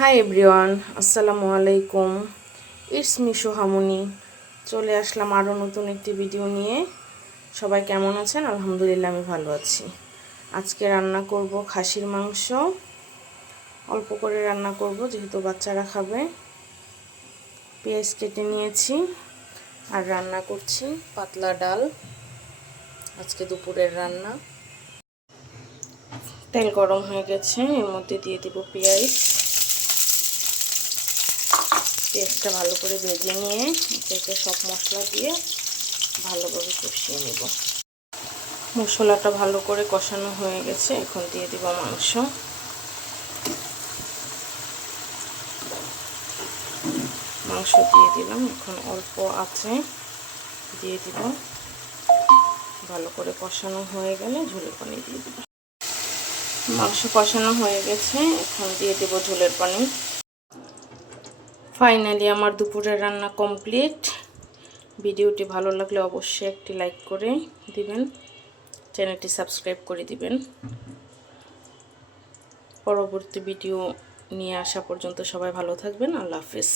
High everyone, আসসালামু আলাইকুম। It's me Sohamoni. চলে আসলাম আরও নতুন একটি ভিডিও নিয়ে। সবাই কেমন আছেন? আলহামদুলিল্লাহ, আমি ভালো আছি। আজকে রান্না করব খাসির মাংস। অল্প করে রান্না করব যেহেতু বাচ্চারা খাবে। পেঁয়াজ কেটে নিয়েছি আর রান্না করছি পাতলা ডাল। আজকে দুপুরের রান্না। তেল গরম হয়ে গেছে, এর মধ্যে দিয়ে দেব পেঁয়াজ। পেঁয়াজটা ভালো করে ভেজে নিয়ে এতে সব মশলা দিয়ে ভালোভাবে কষিয়ে নেব। মশলাটা ভালো করে কষানো হয়ে গেছে, এখন দিয়ে দিব মাংস। মাংস দিয়ে দিলাম, এখন অল্প আছে দিয়ে দিব। ভালো করে কষানো হয়ে গেলে ঝোলের পানি দিয়ে দিব। মাংস কষানো হয়ে গেছে, এখন দিয়ে দেব ঝোলের পানি। ফাইনালি আমার দুপুরের রান্না কমপ্লিট। ভিডিওটি ভালো লাগলে অবশ্যই একটি লাইক করে দিবেন, চ্যানেলটি সাবস্ক্রাইব করে দিবেন। পরবর্তী ভিডিও নিয়ে আসা পর্যন্ত সবাই ভালো থাকবেন। আল্লাহ হাফেজ।